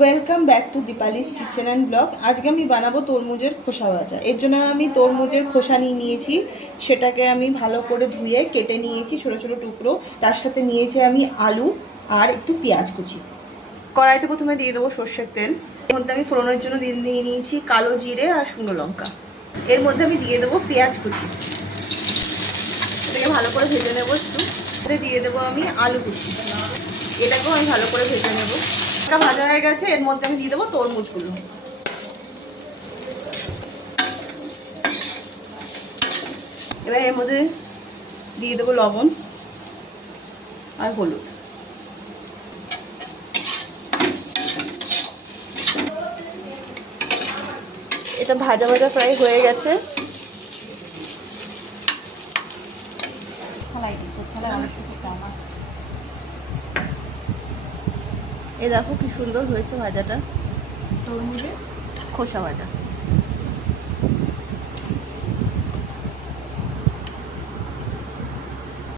Welcome back to Dipali's kitchen and blog. আজকে আমি বানাবো তরমুজের খোসা ভাজা। এর জন্য আমি তরমুজের খোসা নিয়ে নিয়েছি, সেটাকে আমি ভালো করে ধুয়ে কেটে নিয়েছি ছোটো ছোটো টুকরো। তার সাথে নিয়েছি আমি আলু আর একটু পেঁয়াজ কুচি। কড়াইতে প্রথমে দিয়ে দেবো সর্ষের তেল। এর মধ্যে আমি ফোড়নের জন্য দিয়ে নিয়েছি কালো জিরে আর শুকনো লঙ্কা। এর মধ্যে আমি দিয়ে দেবো পেঁয়াজ কুচি, এটাকে ভালো করে ভেজে নেবো। একটু দিয়ে দেবো আমি আলু কুচি, এটাকেও আমি ভালো করে ভেজে নেবো। এটা ভাজা হয়ে গেছে, এর মধ্যে আমি দিয়ে দেবো তরমুজগুলো। এবার এর মধ্যে দিয়ে দেবো লবণ আর হলুদ। এটা ভাজা ভাজা প্রায় হয়ে গেছে। এ দেখো কি সুন্দর হয়েছে ভাজাটা, তরমুজের খোসা ভাজা।